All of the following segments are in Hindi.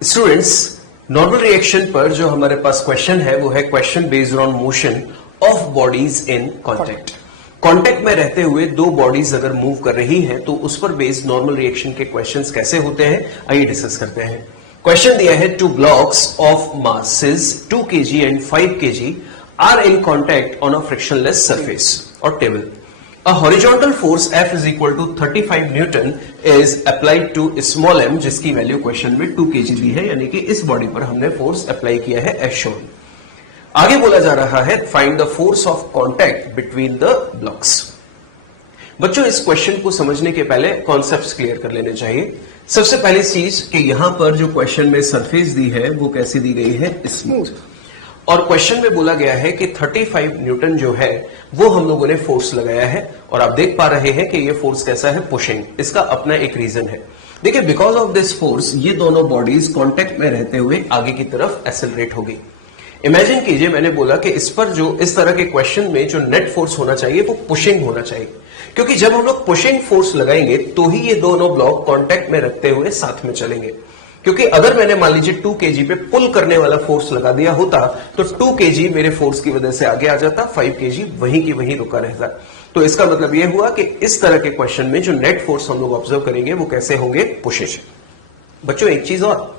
स्टूडेंट्स, नॉर्मल रिएक्शन पर जो हमारे पास क्वेश्चन है वो है question based on motion of bodies in contact. Contact में रहते हुए दो बॉडीज अगर मूव कर रही हैं तो उस पर बेस्ड नॉर्मल रिएक्शन के क्वेश्चंस कैसे होते हैं, आइए डिस्कस करते हैं। क्वेश्चन दिया है, two blocks of masses 2 kg and 5 kg are in contact on a frictionless surface or table. A horizontal force F is equal to 35 Newton is applied to small m, जिसकी वैल्यू क्वेश्चन में 2 kg दी है, यानी कि इस बॉडी पर हमने फोर्स अप्लाई किया है एज शोन। आगे बोला जा रहा है find the force of contact between the blocks. बच्चों, इस क्वेश्चन को समझने के पहले कॉन्सेप्ट्स क्लियर कर लेने चाहिए। सबसे पहली चीज कि यहां पर जो क्वेश्चन में सरफेस दी है वो कैसी दी गई है, स्मूथ। और क्वेश्चन में बोला गया है कि 35 न्यूटन जो है वो हम लोगों ने फोर्स लगाया है, और आप देख पा रहे हैं कि ये फोर्स कैसा है, पुशिंग। इसका अपना एक रीजन है। देखिए, बिकॉज ऑफ दिस फोर्स ये दोनों बॉडीज कांटेक्ट में रहते हुए आगे की तरफ एक्सेलरेट होगी। इमेजिन कीजिए, मैंने बोला कि इस पर जो इस तरह के क्वेश्चन में जो नेट फोर्स होना चाहिए वो पुशिंग होना चाहिए, क्योंकि जब हम लोग पुशिंग फोर्स लगाएंगे तो ही ये दोनों ब्लॉक कांटेक्ट में रखते हुए साथ में चलेंगे। क्योंकि अगर मैंने मान लीजिए 2 kg पे पुल करने वाला फोर्स लगा दिया होता तो 2 kg मेरे फोर्स की वजह से आगे आ जाता, 5 kg वहीं की वहीं रुका रहता। तो इसका मतलब यह हुआ कि इस तरह के क्वेश्चन में जो नेट फोर्स हम लोग ऑब्जर्व करेंगे वो कैसे होंगे, पुशेज। बच्चों, एक चीज और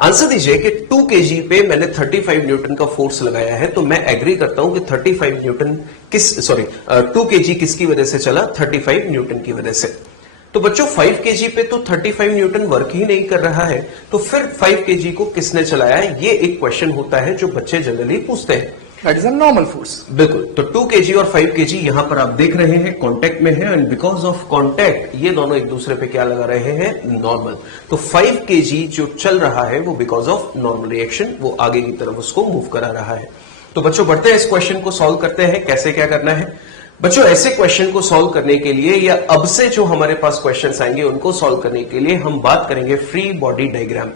आंसर दीजिए कि 2 kg पे मैंने 35 न्यूटन का फोर्स लगाया है, तो मैं एग्री करता हूं कि 35 न्यूटन 2 kg किसकी वजह से चला, 35 न्यूटन की वजह से। तो बच्चों, 5 kg पे तो 35 न्यूटन वर्क ही नहीं कर रहा है, तो फिर 5 kg को किसने चलाया है, ये एक क्वेश्चन होता है जो बच्चे जनरली पूछते हैं। That is a normal force. बिल्कुल। तो 2 kg और 5 kg यहां पर आप देख रहे हैं कांटेक्ट में है, एंड बिकॉज ऑफ कांटेक्ट ये दोनों एक दूसरे पे क्या लगा रहे हैं, नॉर्मल। तो 5 kg जो चल रहा है वो बिकॉज ऑफ नॉर्मल रिएक्शन वो आगे की तरफ उसको मूव करा रहा है। तो बच्चों, बढ़ते हैं, इस क्वेश्चन को सॉल्व करते हैं। कैसे क्या करना है बच्चों, ऐसे क्वेश्चन को सॉल्व करने के लिए या अब से जो हमारे पास क्वेश्चंस आएंगे उनको सॉल्व करने के लिए हम बात करेंगे free body diagram.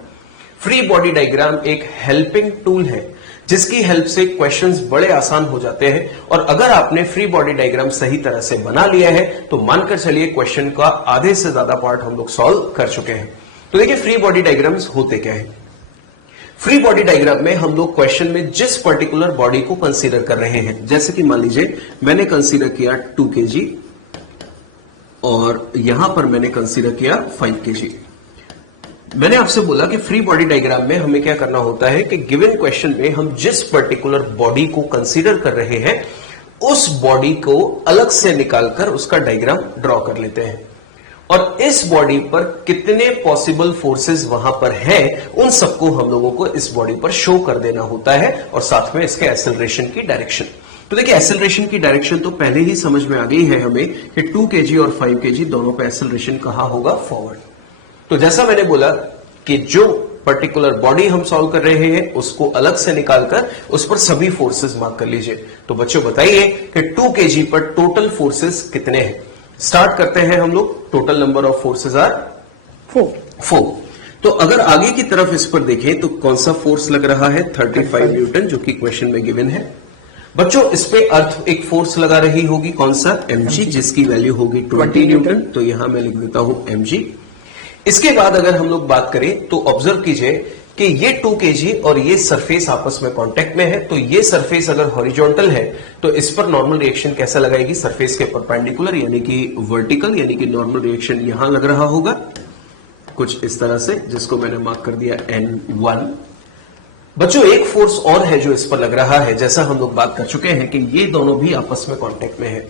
Free body diagram एक हेल्पिंग टूल है जिसकी हेल्प से क्वेश्चंस बड़े आसान हो जाते हैं, और अगर आपने फ्री बॉडी डायग्राम सही तरह से बना लिया है तो मानकर चलिए क्वेश्चन का आधे से ज्यादा पार्ट हम लोग सॉल्व कर चुके हैं। तो देखिए, फ्री बॉडी डायग्राम्स होते क्या है। फ्री बॉडी डायग्राम में हम लोग क्वेश्चन में जिस पर्टिकुलर बॉडी को कंसीडर कर रहे हैं, जैसे कि मान लीजिए मैंने कंसीडर किया 2 kg और यहां पर मैंने कंसीडर किया 5 kg। मैंने आपसे बोला कि फ्री बॉडी डायग्राम में हमें क्या करना होता है कि गिवन क्वेश्चन में हम जिस पर्टिकुलर बॉडी को कंसीडर कर रहे हैं उस बॉडी को अलग से निकालकर उसका डायग्राम ड्रॉ कर लेते हैं, और इस बॉडी पर कितने पॉसिबल फोर्सेस वहां पर हैं उन सबको हम लोगों को इस बॉडी पर शो कर देना होता है, और साथ में इसके एक्सेलरेशन की डायरेक्शन। तो देखिए, एक्सेलरेशन की डायरेक्शन तो पहले ही समझ में आ गई है हमें कि 2 kg और 5 kg दोनों पे एक्सेलरेशन कहां होगा, फॉरवर्ड। तो जैसा मैंने बोला कि जो पर्टिकुलर बॉडी हम सॉल्व कर रहे हैं उसको अलग से निकालकर उस पर सभी फोर्सेस मार्क कर लीजिए। तो बच्चों बताइए कि 2 kg पर टोटल फोर्सेस कितने हैं। स्टार्ट करते हैं हम लोग। Total number of forces are 4। तो अगर आगे की तरफ इस पर देखें तो कौन सा फोर्स लग रहा है, 35 न्यूटन, जो कि क्वेश्चन में गिवन है। बच्चों, इस पे अर्थ एक फोर्स लगा रही होगी, कौन सा, mg, जिसकी वैल्यू होगी 20 न्यूटन। तो यहां मैं लिख देता हूं mg। इसके बाद अगर हम लोग बात करें तो ऑब्जर्व कीजिए कि ये 2 kg और ये सरफेस आपस में कांटेक्ट में है, तो ये सरफेस अगर हॉरिजॉन्टल है तो इस पर नॉर्मल रिएक्शन कैसा लगाएगी, सरफेस के परपेंडिकुलर यानी कि वर्टिकल, यानी कि नॉर्मल रिएक्शन यहां लग रहा होगा कुछ इस तरह से, जिसको मैंने मार्क कर दिया N1। बच्चों, एक फोर्स और है जो इस पर लग रहा है, जैसा हम लोग बात कर चुके हैं कि ये दोनों भी आपस में कांटेक्ट में है।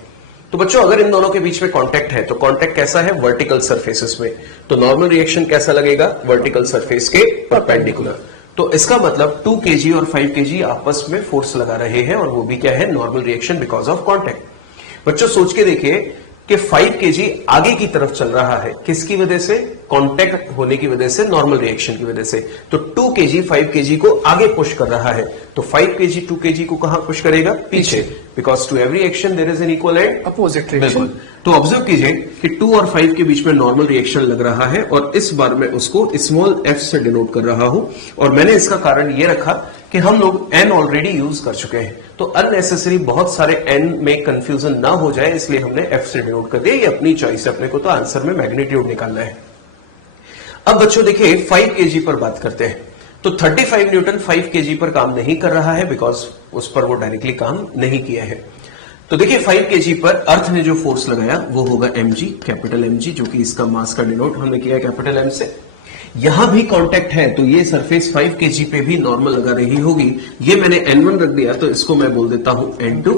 तो बच्चों, अगर इन दोनों के बीच में कांटेक्ट है तो कांटेक्ट कैसा है, वर्टिकल सरफेसेस में, तो नॉर्मल रिएक्शन कैसा लगेगा, वर्टिकल सरफेस के परपेंडिकुलर। तो इसका मतलब 2 kg और 5 kg आपस में फोर्स लगा रहे हैं, और वो भी क्या है, normal reaction because of contact. बच्चों, सोच के देखिए कि 5 kg आगे की तरफ चल रहा है, किसकी वजह से, कांटेक्ट होने की वजह से, नॉर्मल रिएक्शन की वजह से। तो 2 kg 5 kg को आगे पुश कर रहा है, तो 5 kg 2 kg को कहां पुश करेगा, पीछे, because to every action there is an equal and opposite reaction. तो ऑब्जर्व कीजिए कि 2 और 5 के बीच में नॉर्मल रिएक्शन लग रहा है, और इस बार मैं उसको स्मॉल f से डिनोट कर रहा हूं, और मैंने इसका कारण यह रखा कि हम लोग n ऑलरेडी यूज कर चुके हैं, तो अननेसेसरी बहुत सारे n में कंफ्यूजन ना हो जाए इसलिए हमने f से डिनोट कर दिया। ये अपनी चॉइस है, अपने को तो आंसर में मैग्नीट्यूड निकालना है। अब बच्चों देखिए 5 kg पर बात करते हैं। तो 35 न्यूटन 5 केजी पर काम नहीं कर रहा है बिकॉज उस पर वो डायरेक्टली काम नहीं किया है। तो देखिए 5 केजी पर अर्थ ने जो फोर्स लगाया वो होगा mg, कैपिटल mg, जो कि इसका मास का डिनोट हमने किया है कैपिटल M से। यहां भी कांटेक्ट है तो ये सरफेस 5 केजी पे भी नॉर्मल लगा रही होगी। ये मैंने n1 रख दिया तो इसको मैं बोल देता हूं n2।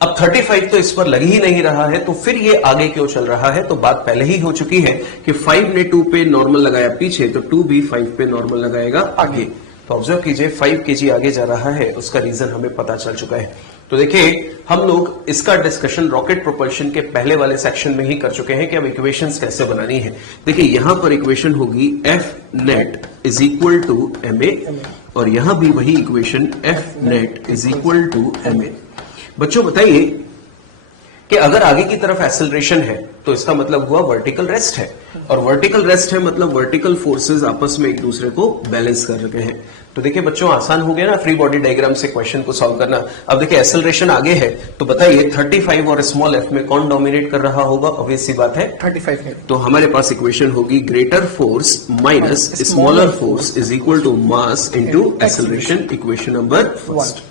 अब 35 तो इस पर लग ही नहीं रहा है तो फिर ये आगे क्यों चल रहा है, तो बात पहले ही हो चुकी है कि 5 ने 2 पे नॉर्मल लगाया पीछे, तो 2 भी 5 पे नॉर्मल लगाएगा आगे। तो ऑब्जर्व कीजिए 5 केजी आगे जा रहा है, उसका रीजन हमें पता चल चुका है। तो देखिए हम लोग इसका डिस्कशन रॉकेट प्रोपल्शन के पहले वाले सेक्शन में ही कर चुके हैं कि अब इक्वेशंस कैसे बनानी है। देखिए यहां पर इक्वेशन होगी F net is equal to ma, और यहां भी वही equation F net is equal to ma। बच्चों बताइए कि अगर आगे की तरफ एक्सेलरेशन है तो इसका मतलब हुआ वर्टिकल रेस्ट है, और वर्टिकल रेस्ट है मतलब वर्टिकल फोर्सेस आपस में एक दूसरे को बैलेंस कर रहे हैं। तो देखिए बच्चों आसान हो गया ना फ्री बॉडी डायग्राम से क्वेश्चन को सॉल्व करना। अब देखिए एक्सेलरेशन आगे है तो बताइए 35 और स्मॉल f में कौन डोमिनेट कर रहा होगा, ऑब्वियस सी बात है 35 है। तो हमारे पास इक्वेशन होगी greater force minus smaller force is equal to mass into acceleration, equation number first.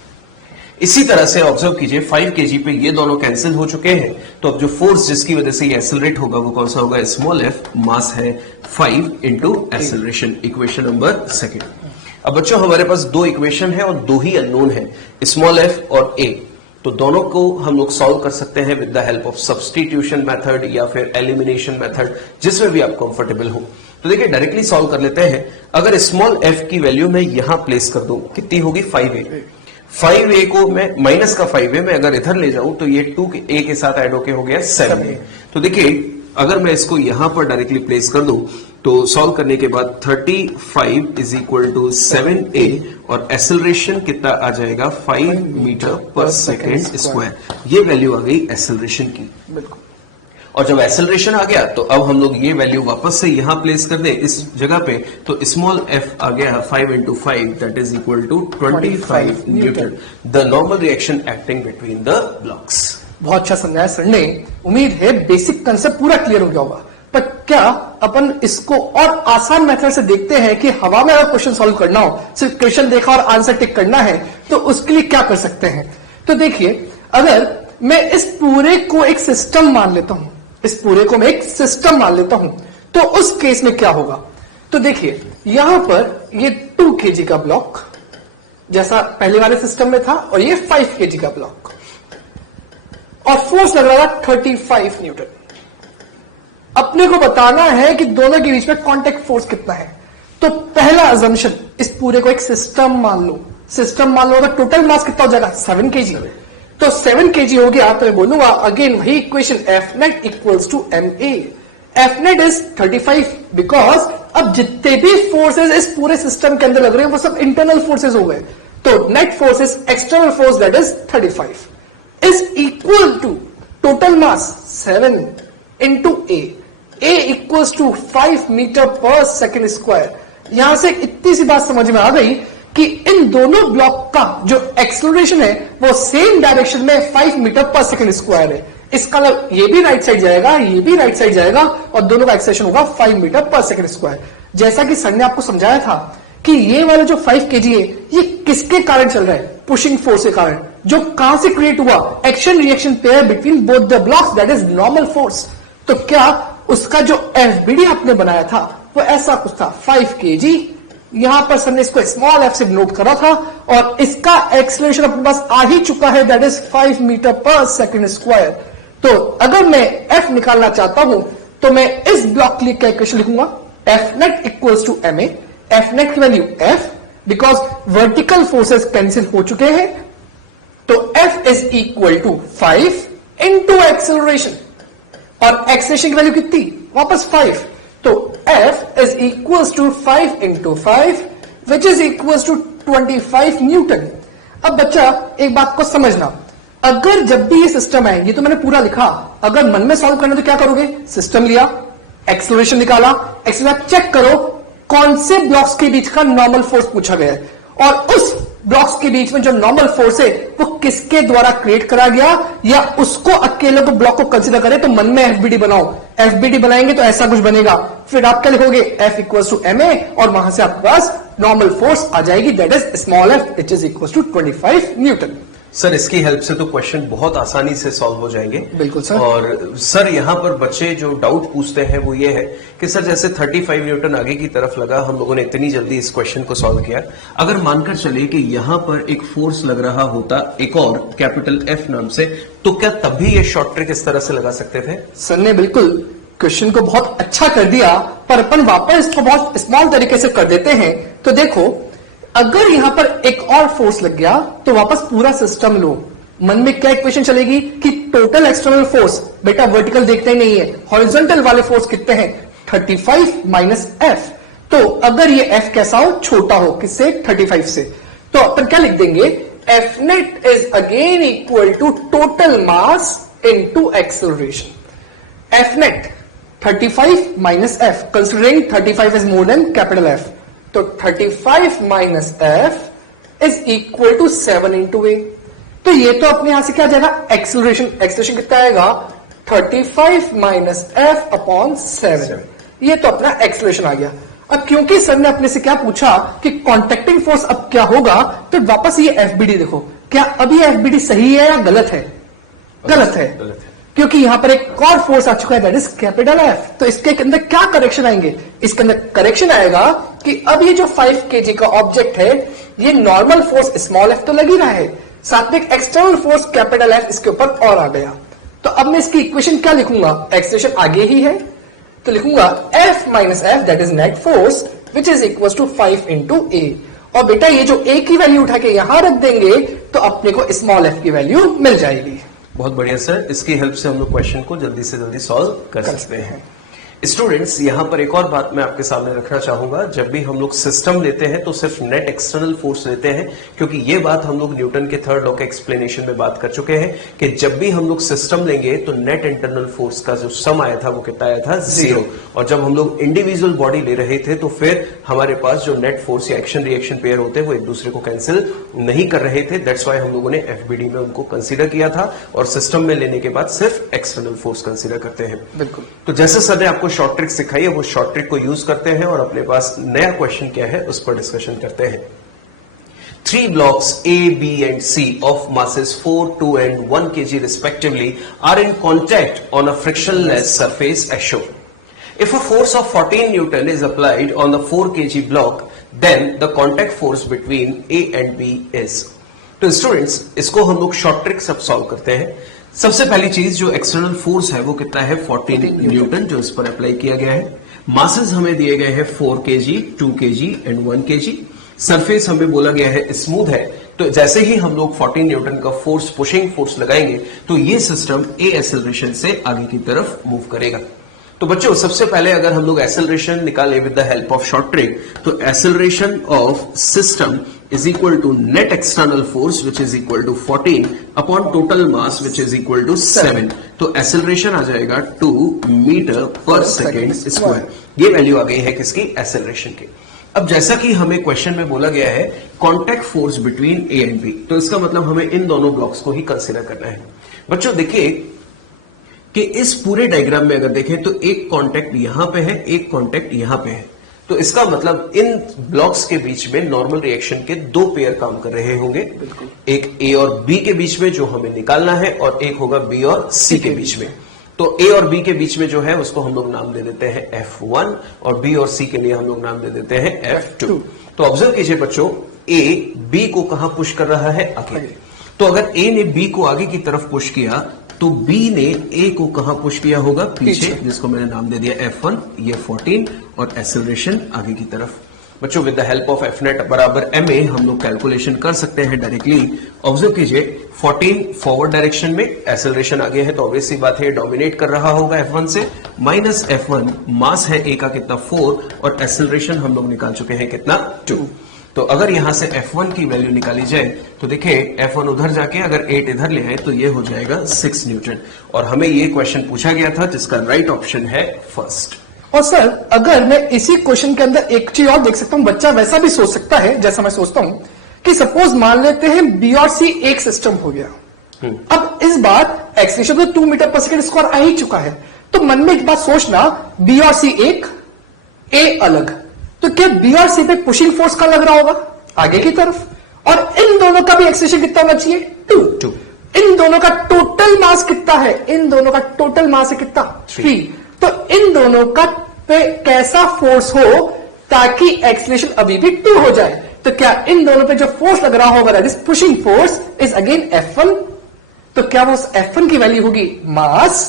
इसी तरह से ऑब्जर्व कीजिए 5 केजी पे ये दोनों कैंसिल हो चुके हैं, तो अब जो फोर्स जिसकी वजह से ये एक्सेलरेट होगा वो कौन सा होगा, स्मॉल f, मास है 5 into acceleration, equation number second. अब बच्चों हमारे पास दो इक्वेशन है और दो ही अननोन है, स्मॉल f और a, तो दोनों को हम लोग सॉल्व कर सकते हैं with the help of substitution method या फिर एलिमिनेशन मेथड, जिसमें भी आप कंफर्टेबल हो। तो देखिए डायरेक्टली सॉल्व कर लेते हैं। अगर स्मॉल f की वैल्यू मैं यहां प्लेस कर दूं, कितनी होगी 5a। 5a को मैं माइनस का 5a मैं अगर इधर ले जाऊं तो ये 2a के साथ ऐड होके हो गया 7a। तो देखिए अगर मैं इसको यहां पर डायरेक्टली प्लेस कर दूं तो सॉल्व करने के बाद 35 इज इक्वल टू 7a, और एक्सेलरेशन कितना आ जाएगा 5 मीटर पर सेकेंड स्क्वायर। ये वैल्यू आ गई एक्सेलरेशन की। बिल्कुल। और जब एक्सेलरेशन आ गया तो अब हम लोग ये वैल्यू वापस से यहां प्लेस कर दें इस जगह पे, तो स्मॉल f आ गया 5 into 5 that is equal to 25 newton, the normal reaction acting between the blocks. बहुत अच्छा समझाया सर ने, उम्मीद है बेसिक कंसेप्ट पूरा क्लियर हो गया होगा। पर क्या अपन इसको और आसान मेथड से देखते हैं कि हवा में अगर क्वेश्चन सॉल्व करना हो, सिर्फ क्वेश्चन देखा और आंसर टिक करना है, तो उसके लिए क्या कर सकते हैं। तो देखिए अगर मैं इस पूरे को एक सिस्टम मान लेता हूं, इस पूरे को मैं एक सिस्टम मान लेता हूं, तो उस केस में क्या होगा। तो देखिए यहां पर ये 2 kg का ब्लॉक जैसा पहले वाले सिस्टम में था, और ये 5 kg का ब्लॉक, और फोर्स लग रहा था 35 न्यूटन। अपने को बताना है कि दोनों के बीच में कांटेक्ट फोर्स कितना है। तो पहला अजम्पशन, इस पूरे को एक सिस्टम मान लो, सिस्टम मान लो, अगर टोटल मास कितना हो जाएगा 7 kg, तो 7 kg हो गया तो मैं बोलूंगा अगेन वही equation F net equals to ma। F net is 35 because अब जितने भी फोर्सेस इस पूरे सिस्टम के अंदर लग रहे हैं वो सब इंटरनल फोर्सेस हो गए, तो net force is external force that is 35 is equal to total mass 7 into a equals to 5 metre पर सेकेंड स्क्वायर। यहां से इतनी सी बात समझ में आ गई कि इन दोनों ब्लॉक का जो एक्सेलरेशन है वो सेम डायरेक्शन में 5 मीटर पर सेकेंड स्क्वायर है। इसका मतलब ये भी राइट साइड जाएगा, ये भी राइट साइड जाएगा, और दोनों का एक्सेलरेशन होगा 5 मीटर पर सेकेंड स्क्वायर। जैसा कि सर ने आपको समझाया था कि ये वाला जो 5 kg है ये किसके कारण चल रहा है, पुशिंग फोर्स के कारण, जो कहां से क्रिएट हुआ, action reaction pair between both the blocks that is normal force. तो क्या उसका जो FBD आपने बनाया था वो ऐसा कुछ था 5 kg, यहां पर सर ने इसको स्मॉल f से नोट करा था, और इसका एक्सेलरेशन अपने पास आ ही चुका है दैट इज 5 मीटर पर सेकेंड स्क्वायर। तो अगर मैं f निकालना चाहता हूं तो मैं इस ब्लॉक के लिए क्या इक्वेशन लिखूंगा, F net equals to ma। F net की value f, because vertical forces cancel हो चुके हैं, तो F is equal to 5 into acceleration, और एक्सेलरेशन की वैल्यू कितनी वापस 5, तो F is equals to 5 into 5 which is equals to 25 newton. अब बच्चा एक बात को समझना, अगर जब भी ये सिस्टम है, ये तो मैंने पूरा लिखा, अगर मन में सॉल्व करना तो क्या करोगे, सिस्टम लिया, एक्सेलरेशन निकाला, एक्सेलरेशन चेक करो कौन से ब्लॉक्स के बीच का नॉर्मल फोर्स पूछा गया है, और उस ब्लॉक्स के बीच में जो नॉर्मल फोर्स है वो किसके द्वारा क्रिएट करा गया, या उसको अकेले को ब्लॉक को कंसीडर करें तो मन में एफबीडी बनाओ। एफबीडी बनाएंगे तो ऐसा कुछ बनेगा, फिर आप क्या लिखोगे, F इक्वल टू ma, और वहां से आपके पास नॉर्मल फोर्स आ जाएगी, that is small f which is equal to 25 newton. Sir इसकी हेल्प से तो क्वेश्चन बहुत आसानी से सॉल्व हो जाएंगे। बिल्कुल सर। और सर यहाँ पर बच्चे जो डाउट पूछते हैं वो ये है कि सर जैसे 35 न्यूटन आगे की तरफ लगा, हम लोगों ने इतनी जल्दी इस क्वेश्चन को सॉल्व किया, अगर मानकर चले कि यहाँ पर एक फोर्स लग रहा होता एक और कैपिटल F नाम से, तो क्या तब भी ये शॉर्ट ट्रिक इस तरह से लगा सकते थे? सर ने बिल्कुल क्वेश्चन को बहुत अच्छा कर दिया, पर अपन वापस इसको बहुत स्मॉल तरीके से कर देते हैं। तो देखो, अगर यहां पर एक और फोर्स लग गया तो वापस पूरा सिस्टम लो। मन में क्या इक्वेशन चलेगी कि टोटल एक्सटर्नल फोर्स, बेटा वर्टिकल देखते ही नहीं है, हॉरिजॉन्टल वाले फोर्स कितने हैं, 35 माइनस एफ। तो अगर ये एफ कैसा हो, छोटा हो, किससे, 35 से, तो अपन क्या लिख देंगे, F net is again equal to total mass into acceleration. F net 35 minus F, considering 35 is more than capital F, तो 35 minus F is equal to 7 into A. तो ये तो अपने यहां से क्या जाएगा, एक्सेलरेशन। एक्सेलरेशन कितना आएगा, 35 माइनस एफ अपॉन 7। ये तो अपना एक्सेलरेशन आ गया। अब क्योंकि सर ने अपने से क्या पूछा कि कॉन्टैक्टिंग फोर्स अब क्या होगा, तो वापस ये एफबीडी देखो, क्या अभी एफबीडी सही है या गलत है? गलत है, क्योंकि यहां पर एक और फोर्स आ चुका है, दैट इज कैपिटल एफ। तो इसके अंदर क्या करेक्शन आएंगे, इसके अंदर करेक्शन आएगा कि अब ये जो 5 kg का ऑब्जेक्ट है, ये नॉर्मल फोर्स स्मॉल एफ तो लग ही रहा है, साथ में एक्सटर्नल फोर्स कैपिटल एफ इसके ऊपर और आ गया। तो अब मैं इसकी इक्वेशन क्या लिखूंगा, एक्सेलरेशन आगे ही है, तो लिखूंगा F minus F that is net force which is equal to 5 into A. और बेटा ये जो ए की वैल्यू उठा के यहां रख देंगे तो अपने को स्मॉल एफ की वैल्यू मिल जाएगी। बहुत बढ़िया सर, इसकी हेल्प से हम लोग क्वेश्चन को जल्दी से जल्दी सॉल्व कर सकते हैं। स्टूडेंट्स, यहां पर एक और बात मैं आपके सामने रखना चाहूंगा, जब भी हम लोग सिस्टम लेते हैं तो सिर्फ नेट एक्सटर्नल फोर्स लेते हैं, क्योंकि ये बात हम लोग न्यूटन के थर्ड लॉ के एक्सप्लेनेशन में बात कर चुके हैं कि जब भी हम लोग सिस्टम लेंगे तो नेट इंटरनल फोर्स का जो सम आया था वो कितना आया था, 0। और जब हम लोग इंडिविजुअल बॉडी ले रहे थे तो फिर हमारे पास जो नेट फोर्स या एक्शन रिएक्शन पेयर होते हैं वो एक दूसरे को कैंसिल नहीं कर रहे थे। दैट्स वाई हम लोगों ने एफबीडी में उनको कंसीडर किया था, और सिस्टम में लेने के बाद सिर्फ एक्सटर्नल फोर्स कंसीडर करते हैं। बिल्कुल। तो जैसे सर ने आपको शॉर्ट ट्रिक सिखाई है, वो शॉर्ट ट्रिक को यूज करते हैं और अपने पास नया क्वेश्चन क्या है उस पर डिस्कशन करते हैं। 3 blocks A, B and C of masses 4, 2 and 1 kg respectively are in contact on a frictionless surface as shown. If a force of 14 Newton is applied on the 4 kg block, then the contact force between A and B is. तो स्टूडेंट्स, इसको हम लोग शॉर्ट ट्रिक सब सॉल्व करते हैं। सबसे पहली चीज, जो एक्सटर्नल फोर्स है वो कितना है, 14 न्यूटन, जो इस पर अप्लाई किया गया है। मासेस हमें दिए गए हैं 4 kg, 2 kg and 1 kg। Surface हमें बोला गया है स्मूथ है, तो जैसे ही हम लोग 14 न्यूटन का फोर्स, पुशिंग फोर्स लगाएंगे तो ये सिस्टम ए एक्सेलरेशन से आगे की तरफ मूव करेगा। तो बच्चों, सबसे पहले अगर हम लोग एक्सेलरेशन निकालें with the help of short trick, तो acceleration of system is equal to net external force which is equal to 14 upon total mass which is equal to 7। तो एक्सेलरेशन आ जाएगा 2 मीटर पर सेकेंड स्क्वायर। ये वैल्यू आ गई है किसकी, एक्सेलरेशन की। अब जैसा कि हमें क्वेश्चन में बोला गया है contact force between A and B, तो इसका मतलब हमें इन दोनों ब्लॉक्स को ही कंसीडर करना है। बच्चों देखिए कि इस पूरे डायग्राम में अगर देखें तो एक कॉन्टैक्ट यहां पे है, एक कॉन्टैक्ट यहां पे है, तो इसका मतलब इन ब्लॉक्स के बीच में नॉर्मल रिएक्शन के 2 पेयर काम कर रहे होंगे, एक ए और बी के बीच में जो हमें निकालना है, और एक होगा बी और सी के बीच में। तो ए और बी के बीच में जो है उसको हम लोग नाम दे देते हैं F1, और बी और सी के लिए हम लोग नाम दे देते हैं F2। तो ऑब्जर्व कीजिए बच्चों, ए बी को कहां पुश कर रहा है, आगे। तो अगर ए ने बी को आगे की तरफ पुश किया तो बी ने ए को कहां पुश किया होगा, पीछे, जिसको मैंने नाम दे दिया F1, ये 14, और एक्सेलरेशन आगे की तरफ। बच्चों, with the help of F net बराबर ma हम लोग कैलकुलेशन कर सकते हैं डायरेक्टली। ऑब्जर्व कीजिए, 14 फॉरवर्ड डायरेक्शन में, एक्सेलरेशन आगे है तो ऑब्वियस सी बात है डोमिनेट कर रहा होगा F1 से, माइनस F1, मास है ए का कितना 4, और एक्सेलरेशन हम लोग निकाल चुके हैं कितना 2। तो अगर यहां से F1 की वैल्यू निकाली जाए तो देखिए F1 उधर जाके अगर 8 इधर ले आए तो ये हो जाएगा 6 न्यूटन, और हमें ये क्वेश्चन पूछा गया था जिसका राइट ऑप्शन है फर्स्ट। और सर अगर मैं इसी क्वेश्चन के अंदर एक चीज और देख सकता हूं, बच्चा वैसा भी सोच सकता है जैसा मैं सोचता हूं कि सपोज मान लेते हैं बी और सी एक सिस्टम हो गया। अब इस बार एक्सीलरेशन तो 2 मीटर पर सेकेंड स्क्वायर आ ही चुका है, तो मन में एक बात सोचना, बी और सी एक, ए अलग, तो क्या बी और सी पे पुशिंग फोर्स का लग रहा होगा आगे की तरफ, और इन दोनों का भी एक्सीलरेशन कितना होना चाहिए 2। इन दोनों का टोटल मास कितना है, इन दोनों का टोटल मास है कितना 3। तो इन दोनों का पे कैसा फोर्स हो ताकि एक्सीलरेशन अभी भी 2 हो जाए, तो क्या इन दोनों पे जो फोर्स लग रहा होगा that is pushing force is again F1। तो क्या वो F1 की वैल्यू होगी मास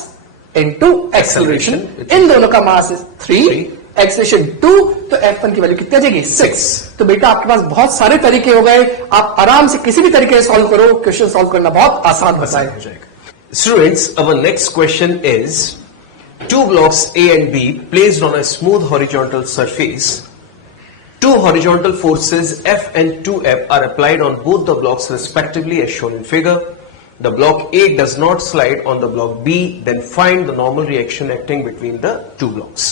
इनटू एक्सीलरेशन। इन दोनों का मास इज 3, एक्सीलरेशन 2, तो F1 की वैल्यू कितनी आ जाएगी 6। तो बेटा आपके पास बहुत सारे तरीके हो गए, आप आराम से किसी भी तरीके से सॉल्व करो, क्वेश्चन सॉल्व करना बहुत आसान हो जाएगा। Students, our next question is, two blocks A and B placed on a smooth horizontal surface. Two horizontal forces F and 2F are applied on both the blocks respectively as shown in figure. The block A does not slide on the block B, then find the normal reaction acting between the two blocks.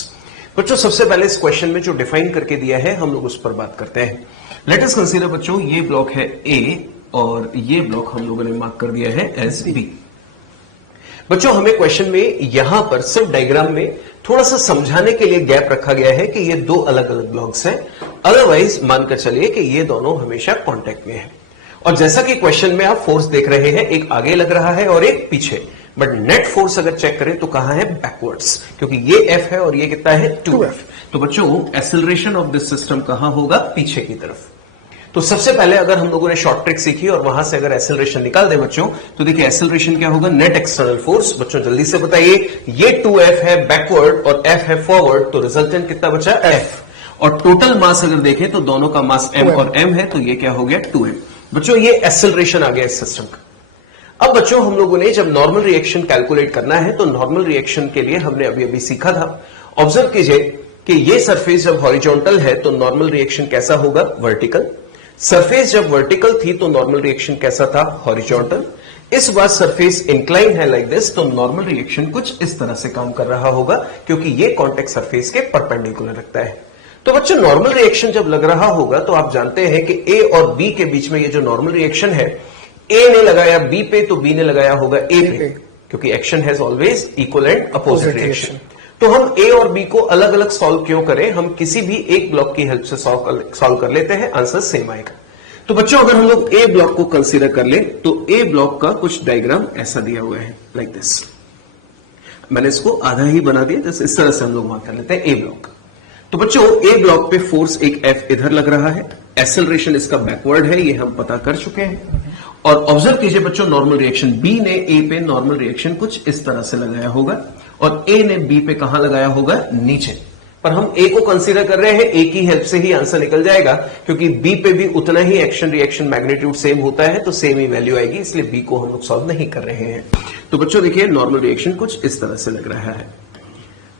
बच्चों सबसे पहले इस क्वेश्चन में जो डिफाइन करके दिया है हम लोग उस पर बात करते हैं। लेट अस कंसीडर बच्चों ये ब्लॉक है A और ये ब्लॉक हम लोगों ने मार्क कर दिया है एज B। बच्चों हमें क्वेश्चन में यहां पर सिर्फ डायग्राम में थोड़ा सा समझाने के लिए गैप रखा गया है कि ये दो अलग अलग ब्लॉक्स हैं, अदरवाइज मानकर चलिए कि ये दोनों हमेशा कांटेक्ट में है। और जैसा कि क्वेश्चन में आप फोर्स देख रहे हैं, एक आगे लग रहा है और एक पीछे, बट नेट फोर्स अगर चेक करें तो कहां है बैकवर्ड्स, क्योंकि ये F है और ये कितना है 2F। तो बच्चों एक्सेलरेशन ऑफ दिस सिस्टम कहां होगा, पीछे की तरफ। तो सबसे पहले अगर हम लोगों ने शॉर्ट ट्रिक सीखी और वहां से अगर एक्सेलरेशन निकाल दे बच्चों, तो देखिए एक्सेलरेशन क्या होगा, नेट एक्सटर्नल फोर्स। बच्चों जल्दी से बताइए, ये 2F है बैकवर्ड और F है फॉरवर्ड, तो रिजल्टेंट कितना बचा F। और टोटल मास अगर देखें तो दोनों का मास M और M है, तो ये क्या हो गया 2M। बच्चों ये एक्सेलरेशन आ गया इस सिस्टम का। अब बच्चों हम लोगों ने जब नॉर्मल रिएक्शन कैलकुलेट करना है तो नॉर्मल रिएक्शन के लिए हमने अभी अभी सीखा था, ऑब्जर्व कीजिए कि ये सरफेस जब हॉरिजॉन्टल है तो नॉर्मल रिएक्शन कैसा होगा, वर्टिकल। सरफेस जब वर्टिकल थी तो नॉर्मल रिएक्शन कैसा था, हॉरिजॉन्टल। इस बार सरफेस इंक्लाइन है लाइक दिस, तो नॉर्मल रिएक्शन कुछ इस तरह से काम कर रहा होगा, क्योंकि ये कॉन्टेक्ट सरफेस के परपेंडिकुलर रखता है। तो बच्चों नॉर्मल रिएक्शन जब लग रहा होगा तो आप जानते हैं कि ए और बी के बीच में ये जो नॉर्मल रिएक्शन है, ए ने लगाया बी पे तो बी ने लगाया होगा ए पे, क्योंकि action has always equal and opposite reaction. तो हम ए और बी को अलग अलग सॉल्व क्यों करें, हम किसी भी एक ब्लॉक की हेल्प से सॉल्व कर लेते हैं, आंसर सेम आएगा। तो बच्चों अगर हम लोग ए ब्लॉक को कंसीडर कर ले तो ए ब्लॉक का कुछ डायग्राम ऐसा दिया हुआ है लाइक दिस। मैंने इसको आधा ही बना दिया, जैसे इस तरह से हम लोग मार्क कर लेते हैं ए ब्लॉक। तो बच्चों ए ब्लॉक पे फोर्स एक F इधर लग रहा है, एक्सेलरेशन इसका बैकवर्ड है, ये हम पता कर चुके हैं। और ऑब्जर्व कीजिए बच्चों नॉर्मल रिएक्शन, बी ने ए पे नॉर्मल रिएक्शन कुछ इस तरह से लगाया होगा और ए ने बी पे कहां लगाया होगा, नीचे। पर हम ए को कंसीडर कर रहे हैं, ए की हेल्प से ही आंसर निकल जाएगा, क्योंकि बी पे भी उतना ही एक्शन रिएक्शन मैग्नीट्यूड सेम होता है, तो सेम ही वैल्यू आएगी, इसलिए बी को हम लोग सॉल्व नहीं कर रहे हैं। तो बच्चों देखिए नॉर्मल रिएक्शन कुछ इस तरह से लग रहा है।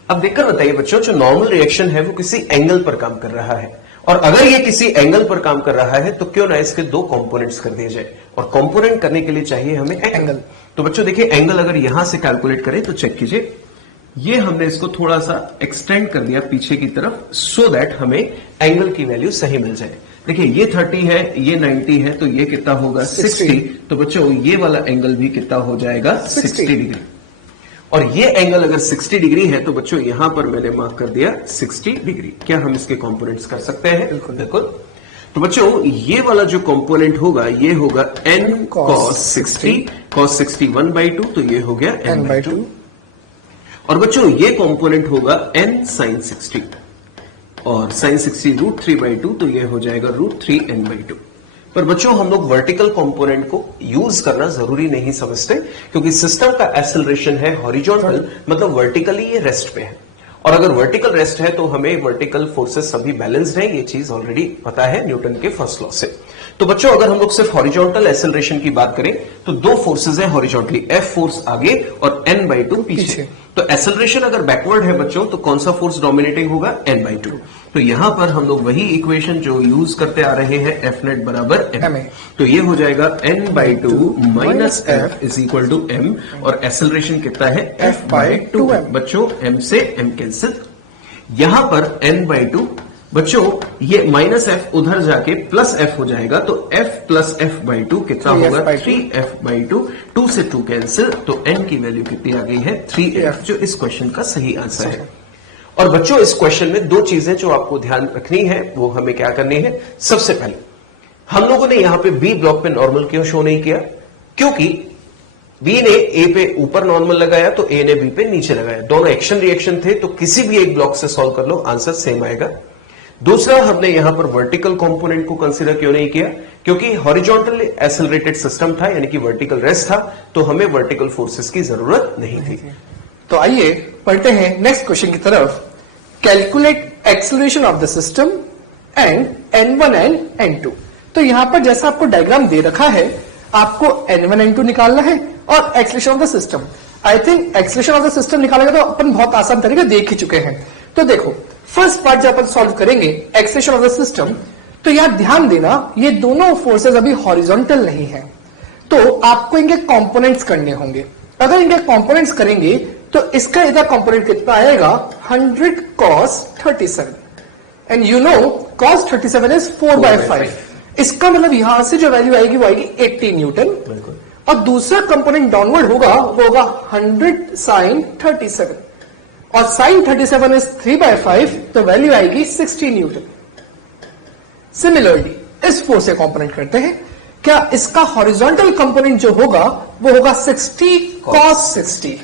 अब देखकर बताइए बच्चों, जो नॉर्मल रिएक्शन है वो किसी एंगल पर काम कर रहा है, और अगर ये किसी एंगल पर काम कर रहा है तो क्यों ना इसके दो कंपोनेंट्स कर दिए जाए, और कंपोनेंट करने के लिए चाहिए हमें एंगल। तो बच्चों देखिए एंगल अगर यहां से कैलकुलेट करें तो चेक कीजिए, ये हमने इसको थोड़ा सा एक्सटेंड कर दिया पीछे की तरफ, सो दैट हमें एंगल की वैल्यू सही मिल जाए। देखिए ये 30 है, ये 90 है, तो ये कितना होगा 60। तो बच्चों ये वाला एंगल भी कितना हो जाएगा 60 डिग्री। और ये एंगल अगर 60 डिग्री है तो बच्चों यहां पर मैंने मार्क कर दिया 60 डिग्री। क्या हम इसके कंपोनेंट्स कर सकते हैं? बिल्कुल। तो बच्चों ये वाला जो कंपोनेंट होगा ये होगा n cos 60, cos 60 1/2, तो ये हो गया n/2। और बच्चों ये कंपोनेंट होगा n sin 60, और sin 60 √3/2, तो ये हो जाएगा √3n/2। पर बच्चों हम लोग वर्टिकल कंपोनेंट को यूज करना जरूरी नहीं समझते, क्योंकि सिस्टम का एक्सेलरेशन है हॉरिजॉन्टल, मतलब वर्टिकली ये रेस्ट पे है, और अगर वर्टिकल रेस्ट है तो हमें वर्टिकल फोर्सेस सभी बैलेंस्ड हैं, ये चीज ऑलरेडी पता है न्यूटन के फर्स्ट लॉ से। तो बच्चों अगर हम लोग सिर्फ हॉरिजॉन्टल एक्सेलरेशन की बात करें तो दो फोर्सेस हैं हॉरिजॉन्टली, F फोर्स आगे और n/2 पीछे। तो एक्सेलरेशन अगर बैकवर्ड है बच्चों तो कौन सा फोर्स डोमिनेटिंग होगा, n/2। तो यहां पर हम लोग वही इक्वेशन जो यूज करते आ रहे हैं, F नेट बराबर m। तो ये हो जाएगा n/2 minus F is equal to m, और एक्सेलरेशन कितना है F/2m। बच्चों m से m कैंसिल, यहां पर n/2 बच्चों ये -f उधर जाके +f हो जाएगा, तो f + f/2 कितना होगा? 3f/2। 2 से 2 कैंसिल, तो n की वैल्यू कितनी आ गई है? 3f, जो इस क्वेश्चन का सही आंसर है। और बच्चों इस क्वेश्चन में दो चीजें जो आपको ध्यान रखनी है, वो हमें क्या करनी है? सबसे पहले हम लोगों ने यहां पे बी ब्लॉक पे नॉर्मल क्यों शो नहीं किया? क्योंकि बी ने ए पे ऊपर नॉर्मल लगाया, तो ए ने बी पे नीचे लगाया। दोनों एक्शन रिएक्शन थे, तो किसी भी एक ब्लॉक से सॉल्व कर लो, आंसर सेम आएगा। दूसरा, हमने यहां पर वर्टिकल कंपोनेंट को कंसीडर क्यों नहीं किया? क्योंकि हॉरिजॉन्टल एसेलरेटेड सिस्टम था, यानी कि वर्टिकल रेस्ट था, तो हमें वर्टिकल फोर्सेस की जरूरत नहीं थी। तो आइए पढ़ते हैं नेक्स्ट क्वेश्चन की तरफ। Calculate acceleration of the system and n1 and n2। तो यहां पर जैसा आपको डायग्राम दे रखा है, आपको n1 n2 निकालना है और acceleration of the system. I think acceleration of the system निकालेगा तो अपन बहुत आसान तरीके देख ही चुके हैं। तो देखो, फर्स्ट पार्ट जब अपन सॉल्व करेंगे एक्सेलरेशन ऑफ द सिस्टम, तो यहां ध्यान देना ये दोनों फोर्सेस अभी हॉरिजॉन्टल नहीं है, तो आपको इनके कंपोनेंट्स करने होंगे। अगर इनके कंपोनेंट्स करेंगे तो इसका इधर कंपोनेंट कितना आएगा? 100 cos 37, and you know cos 37 is 4/5। इसका मतलब यहां से जो वैल्यू आएगी वो आएगी 80 न्यूटन, और दूसरा कंपोनेंट डाउनवर्ड होगा, वो होगा 100 sin 37, और sin 37 इज 3/5, तो वैल्यू आएगी 60 न्यूटन। सिमिलरली इस फोर्स से कंपोनेंट करते हैं, क्या इसका हॉरिजॉन्टल कंपोनेंट जो होगा वो होगा 60 cos 60,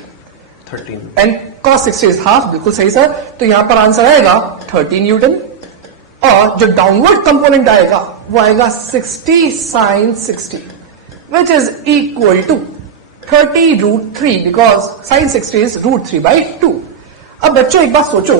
13 and cos 60 is half. बिल्कुल सही सर। तो यहां पर आंसर आएगा 30 न्यूटन, और जो डाउनवर्ड कंपोनेंट आएगा वो आएगा 60 sin 60, which is equal to 30√3, because sin 60 is √3/2। अब बच्चों एक बात सोचो,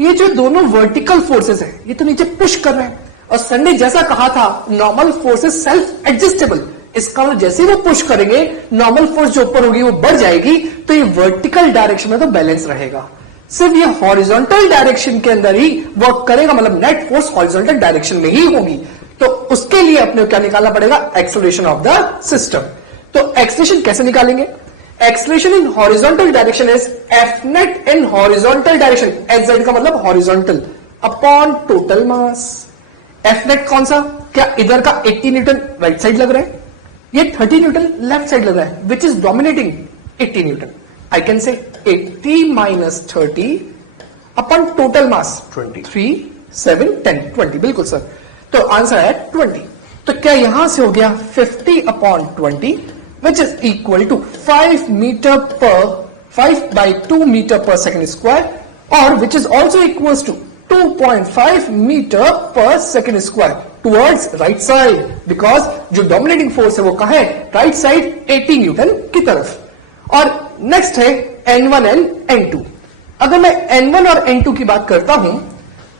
ये जो दोनों वर्टिकल फोर्सेस है, ये तो नीचे पुश कर रहे हैं, और संडे जैसा कहा था नॉर्मल फोर्सेस सेल्फ एडजस्टेबल। इसका मतलब जैसे ही वो पुश करेंगे, नॉर्मल फोर्स जो ऊपर होगी वो बढ़ जाएगी, तो ये वर्टिकल डायरेक्शन में तो बैलेंस रहेगा। सिर्फ ये हॉरिजॉन्टल डायरेक्शन के अंदर ही वर्क करेगा, मतलब नेट फोर्स हॉरिजॉन्टल डायरेक्शन में ही होगी। तो उसके लिए अपने क्या निकालना पड़ेगा? Acceleration of the system. तो एक्सेलरेशन कैसे निकालेंगे? Acceleration in horizontal direction is F net in horizontal direction, H का मतलब horizontal, upon total mass. F net कौन सा? क्या इधर का 80 न्यूटन राइट साइड लग रहा है, ये 30 न्यूटन लेफ्ट साइड लग रहा है, which is dominating 80 Newton. I can say 80 - 30 upon total mass 20, 3, 7, 10, 20। बिल्कुल सर। तो आंसर है 20। तो क्या यहां से हो गया 50/20, which is equal to 5 /2 metre पर सेकेंड स्क्वायर, और which is also equal to 2.5 metre पर second square towards right side, because जो डोमिनेटिंग फोर्स है वो कहां है? राइट साइड 80 न्यूटन की तरफ। और नेक्स्ट है n1 एंड n2। अगर मैं n1 और n2 की बात करता हूं,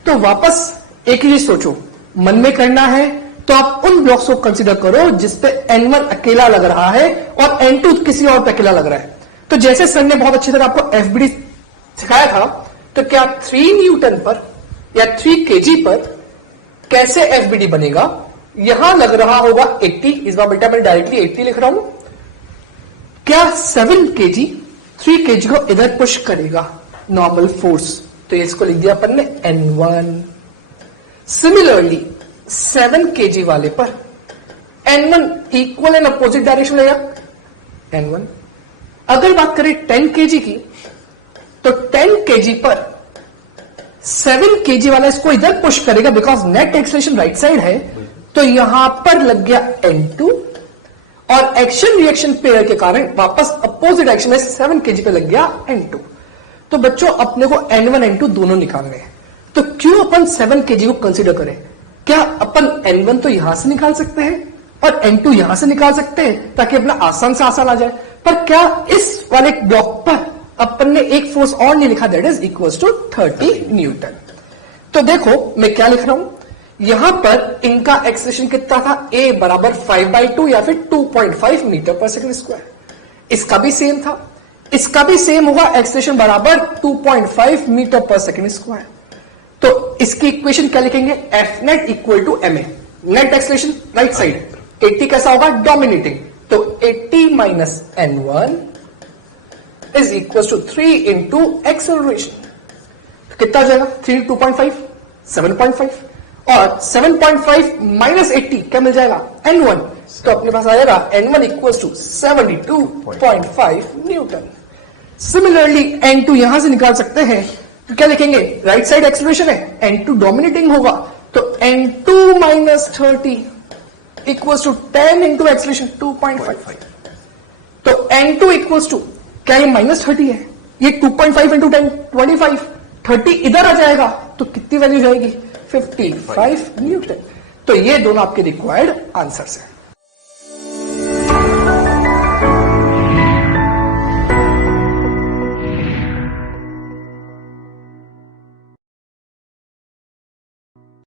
तो वापस एक ही चीज सोचो, मन में करना है तो आप उन ब्लॉक्स को कंसीडर करो जिसपे n1 अकेला लग रहा है और n2 किसी और पे अकेला लग रहा है। तो जैसे सर ने बहुत अच्छी तरह आपको एफबीडी सिखाया था, तो क्या 3 न्यूटन पर या 3 kg पर कैसे एफबीडी बनेगा? यहां लग रहा होगा 80, इस बार बेटा मैं डायरेक्टली 80 लिख रहा हूं। क्या 7 kg 3 kg को इधर पुश करेगा नॉर्मल फोर्स, तो इसको लिख दिया अपन ने n1। सिमिलरली 7 kg वाले पर n1 equal and opposite direction लेगा n1। अगर बात करें 10 kg की, तो 10 kg पर 7 kg वाला इसको इधर पुश करेगा, because net acceleration right side है, तो यहां पर लग गया n2, और एक्शन रिएक्शन पेयर के कारण वापस अपोजिट एक्शन में 7 kg पे लग गया n2। तो बच्चों अपने को n1 n2 दोनों निकालने हैं, तो क्यों अपन 7 kg को कंसीडर करें? क्या अपन n1 तो यहां से निकाल सकते हैं और n2 यहां से निकाल सकते हैं, ताकि अपना आसान से आसान आ जाए। पर क्या इस वाले ब्लॉक पर अपन ने एक फोर्स और नहीं लिखा, that is equal to 30 newton. तो देखो मैं क्या लिख रहा हूं, यहां पर इनका एक्सेलरेशन कितना था? a बराबर 5/2 या फिर 2.5 मीटर पर सेकेंड स्क्वायर। इसका भी सेम था, इसका भी सेम होगा, एक्सेलरेशन बराबर 2.5 मीटर पर सेकेंड स्क्वायर। तो इसकी इक्वेशन क्या लिखेंगे? F net equal to ma, net acceleration right side, 80 कैसा होगा? डोमिनेटिंग, तो 80 - n1 is equal to 3 into acceleration. कितना जाएगा 3 2.5 7.5 और 7.5 माइनस 80 क्या मिल जाएगा N1 तो अपने पास आ जाएगा N1 equals to 72.5 Newton. Similarly N2 यहां से निकाल सकते हैं तो क्या लिखेंगे राइट साइड एक्सप्रेशन है N2 डोमिनेटिंग होगा तो N2 minus 30 equals to 10 into acceleration 2.5 तो N2 इक्वल्स टू क्या ये माइनस 30 है ये 2.5 इंटू 10 25 30 इधर आ जाएगा तो कितनी वैल्यू जाएगी 55 न्यूटन। तो ये दोनों आपके रिक्वायर्ड आंसर्स हैं।